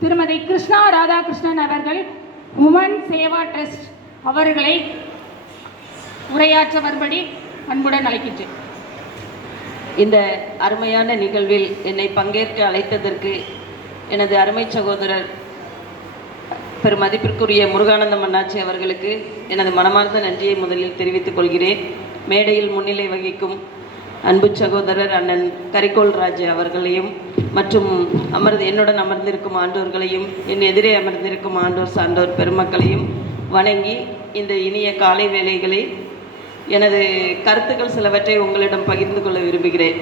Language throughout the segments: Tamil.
திருமதி கிருஷ்ணா ராதாகிருஷ்ணன் அவர்கள் உமன் சேவா ட்ரஸ்ட் அவர்களை உரையாற்றவர்படி அன்புடன் அழைக்கின்றேன். இந்த அருமையான நிகழ்வில் என்னை பங்கேற்க அழைத்ததற்கு எனது அருமை சகோதரர் பெருமதிப்பிற்குரிய முருகானந்தம் அண்ணாச்சி அவர்களுக்கு எனது மனமார்ந்த நன்றியை முதலில் தெரிவித்துக் கொள்கிறேன். மேடையில் முன்னிலை வகிக்கும் அன்பு சகோதரர் அண்ணன் கரிகோல் ராஜ் அவர்களையும் மற்றும் அமர்ந்து என்னுடன் அமர்ந்திருக்கும் ஆண்டோர்களையும் என் எதிரே அமர்ந்திருக்கும் ஆண்டோர் சான்றோர் பெருமக்களையும் வணங்கி இந்த இனிய காலை வேலைகளை எனது கருத்துக்கள் சிலவற்றை உங்களிடம் பகிர்ந்து கொள்ள விரும்புகிறேன்.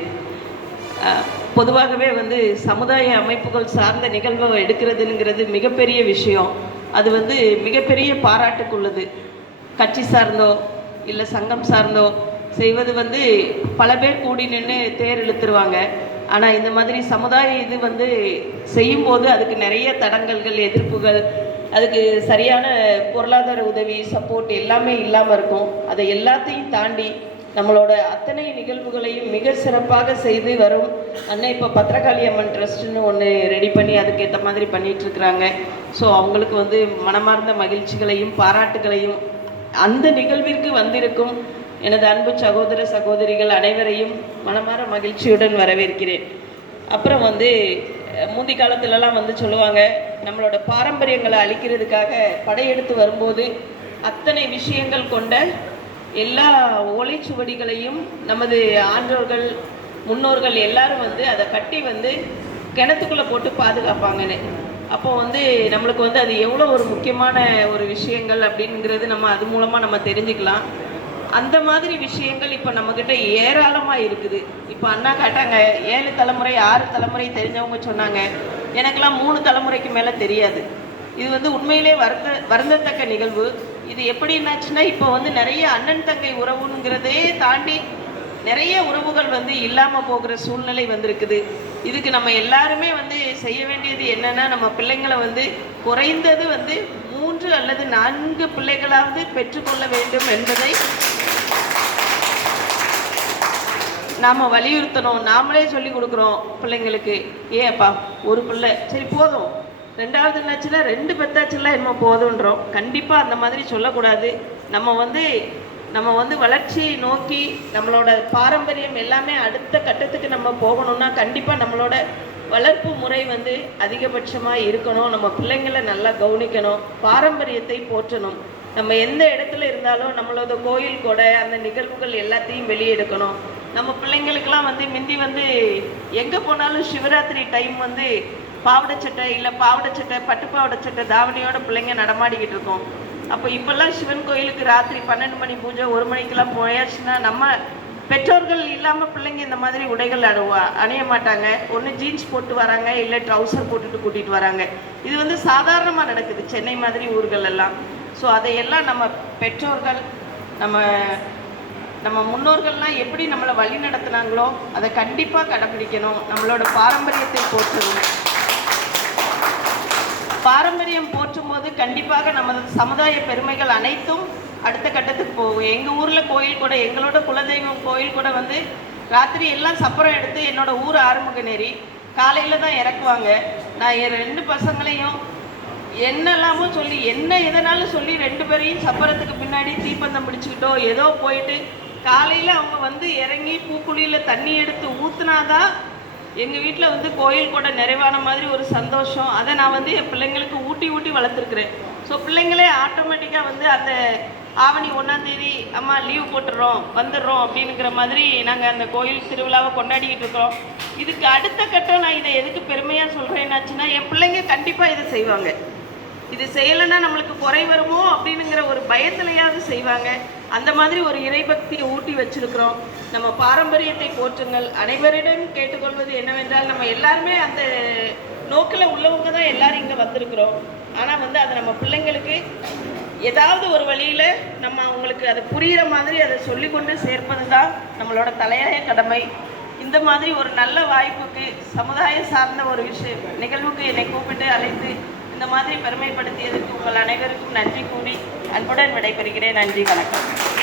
பொதுவாகவே வந்து சமுதாய அமைப்புகள் சார்ந்த நிகழ்வை எடுக்கிறதுங்கிறது மிகப்பெரிய விஷயம். அது வந்து மிகப்பெரிய பாராட்டுக்குள்ளது. கட்சி சார்ந்தோ இல்லை சங்கம் சார்ந்தோ செய்வது வந்து பல பேர் கூடி நின்று தேர் இழுத்துருவாங்க. ஆனால் இந்த மாதிரி சமுதாய இது வந்து செய்யும்போது அதுக்கு நிறைய தடங்கல்கள் எதிர்ப்புகள் அதுக்கு சரியான பொருளாதார உதவி சப்போர்ட் எல்லாமே இல்லாமல் இருக்கும். அதை எல்லாத்தையும் தாண்டி நம்மளோட அத்தனை நிகழ்வுகளையும் மிக சிறப்பாக செய்து வரும் அண்ணன் இப்போ பத்திரகாளி அம்மன் ட்ரஸ்ட்னு ஒன்று ரெடி பண்ணி அதுக்கேற்ற மாதிரி பண்ணிகிட்ருக்குறாங்க ஸோ அவங்களுக்கு வந்து மனமார்ந்த மகிழ்ச்சிகளையும் பாராட்டுகளையும் அந்த நிகழ்விற்கு வந்திருக்கும் எனது அன்பு சகோதர சகோதரிகள் அனைவரையும் மனமார மகிழ்ச்சியுடன் வரவேற்கிறேன். அப்புறம் வந்து முந்தி காலத்துலலாம் வந்து சொல்லுவாங்க நம்மளோட பாரம்பரியங்களை அழிக்கிறதுக்காக படையெடுத்து வரும்போது அத்தனை விஷயங்கள் கொண்ட எல்லா ஓலைச்சுவடிகளையும் நமது ஆன்றோர்கள் முன்னோர்கள் எல்லாரும் வந்து அதை கட்டி வந்து கிணத்துக்குள்ளே போட்டு பாதுகாப்பாங்கன்னு. அப்போ வந்து நம்மளுக்கு வந்து அது எவ்வளோ ஒரு முக்கியமான ஒரு விஷயங்கள் அப்படிங்கிறது நம்ம அது மூலமாக நம்ம தெரிஞ்சுக்கலாம். அந்த மாதிரி விஷயங்கள் இப்போ நம்மக்கிட்ட ஏராளமாக இருக்குது. இப்போ அண்ணா கேட்டாங்க ஏழு தலைமுறை ஆறு தலைமுறை தெரிஞ்சவங்க சொன்னாங்க. எனக்கெல்லாம் மூணு தலைமுறைக்கு மேலே தெரியாது. இது வந்து உண்மையிலே வருந்த வருந்தத்தக்க நிகழ்வு. இது எப்படி என்னாச்சுன்னா இப்போ வந்து நிறைய அண்ணன் தங்கை உறவுங்கிறதே தாண்டி நிறைய உறவுகள் வந்து இல்லாமல் போகிற சூழ்நிலை வந்திருக்குது. இதுக்கு நம்ம எல்லாருமே வந்து செய்ய வேண்டியது என்னென்னா நம்ம பிள்ளைங்களை வந்து குறைந்தது வந்து மூன்று அல்லது நான்கு பிள்ளைகளாவது பெற்றுக்கொள்ள வேண்டும் என்பதை நாம வலியுறுத்தணும். நாமளே சொல்லி கொடுக்குறோம் பிள்ளைங்களுக்கு ஏப்பா ஒரு பிள்ளை சரி போதும். ரெண்டாவது என்னாச்சுன்னா ரெண்டு பெத்தாச்சுலாம் என்னமோ போதுன்றோம். கண்டிப்பாக அந்த மாதிரி சொல்லக்கூடாது. நம்ம வந்து நம்ம வந்து வளர்ச்சியை நோக்கி நம்மளோட பாரம்பரியம் எல்லாமே அடுத்த கட்டத்துக்கு நம்ம போகணும்னா கண்டிப்பாக நம்மளோட வளர்ப்பு முறை வந்து அதிகபட்சமாக இருக்கணும். நம்ம பிள்ளைங்களை நல்லா கவனிக்கணும். பாரம்பரியத்தை போற்றணும். நம்ம எந்த இடத்துல இருந்தாலும் நம்மளோட கோயில் கூட அந்த நிகழ்வுகள் எல்லாத்தையும் வெளியெடுக்கணும். நம்ம பிள்ளைங்களுக்கெல்லாம் வந்து முந்தி வந்து எங்கே போனாலும் சிவராத்திரி டைம் வந்து பாவாடை சட்டை இல்லை பாவாடை சட்டை பட்டு பாவாடை சட்டை தாவணியோட பிள்ளைங்க நடமாடிக்கிட்டு இருக்கோம். அப்போ இப்போல்லாம் சிவன் கோயிலுக்கு ராத்திரி பன்னெண்டு மணி பூஜை ஒரு மணிக்கெல்லாம் போயாச்சுன்னா நம்ம பெற்றோர்கள் இல்லாமல் பிள்ளைங்க இந்த மாதிரி உடைகள் அணுவா அணிய மாட்டாங்க. ஒன்று ஜீன்ஸ் போட்டு வராங்க இல்லை ட்ரௌசர் போட்டுட்டு கூட்டிகிட்டு வராங்க. இது வந்து சாதாரணமாக நடக்குது சென்னை மாதிரி ஊர்கள் எல்லாம். ஸோ அதையெல்லாம் நம்ம பெற்றோர்கள் நம்ம நம்ம முன்னோர்கள்லாம் எப்படி நம்மளை வழி நடத்துனாங்களோ அதை கண்டிப்பாக கடைப்பிடிக்கணும். நம்மளோட பாரம்பரியத்தை போற்றணும் பாரம்பரியம் போற்றும் போது கண்டிப்பாக நமது சமுதாய பெருமைகள் அனைத்தும் அடுத்த கட்டத்துக்கு போகும். எங்கள் ஊரில் கோயில் கூட எங்களோட குலதெய்வம் கோயில் கூட வந்து ராத்திரி எல்லாம் சப்பரம் எடுத்து என்னோட ஊர் ஆறுமுகநேரி காலையில் தான் இறக்குவாங்க. நான் என் ரெண்டு பசங்களையும் என்னெல்லாமோ சொல்லி என்ன எதனாலும் சொல்லி ரெண்டு பேரையும் சப்பரத்துக்கு பின்னாடி தீப்பந்தம் பிடிச்சிக்கிட்டோ ஏதோ போயிட்டு காலையில் அவங்க வந்து இறங்கி பூக்குழியில் தண்ணி எடுத்து ஊற்றுனாதான் எங்கள் வீட்டில் வந்து கோயில் கூட நிறைவான மாதிரி ஒரு சந்தோஷம். அதை நான் வந்து என் பிள்ளைங்களுக்கு ஊட்டி ஊட்டி வளர்த்துருக்குறேன். ஸோ பிள்ளைங்களே ஆட்டோமேட்டிக்காக வந்து அந்த ஆவணி ஒன்றாந்தேதி அம்மா லீவ் போட்டுடுறோம் வந்துடுறோம் அப்படிங்கிற மாதிரி நாங்கள் அந்த கோயில் திருவிழாவை கொண்டாடிக்கிட்டு இருக்கிறோம். இதுக்கு அடுத்த கட்டம் நான் இதை எதுக்கு பெருமையாக சொல்கிறேன்னாச்சுன்னா என் பிள்ளைங்க கண்டிப்பாக இதை செய்வாங்க. இது செய்யலைன்னா நம்மளுக்கு குறை வருமோ? அப்படின்னுங்கிற ஒரு பயத்திலையாவது செய்வாங்க. அந்த மாதிரி ஒரு இறைபக்தியை ஊட்டி வச்சிருக்கிறோம். நம்ம பாரம்பரியத்தை போற்றுங்கள். அனைவரிடம் கேட்டுக்கொள்வது என்னவென்றால் நம்ம எல்லாருமே அந்த நோக்கில் உள்ளவங்க தான் எல்லாரும் இங்கே வந்திருக்கிறோம். ஆனால் வந்து அதை நம்ம பிள்ளைங்களுக்கு ஏதாவது ஒரு வழியில் நம்ம அவங்களுக்கு அதை புரிகிற மாதிரி அதை சொல்லிக்கொண்டு சேர்ப்பது தான் நம்மளோட தலையாய கடமை. இந்த மாதிரி ஒரு நல்ல வாய்ப்புக்கு சமுதாயம் சார்ந்த ஒரு விஷயம் நிகழ்வுக்கு என்னை கூப்பிட்டு அழைத்து இந்த மாதிரி பெருமைப்படுத்தியதற்கு உங்கள் அனைவருக்கும் நன்றி கூறி அன்புடன் விடைபெறுகிறேன். நன்றி வணக்கம்.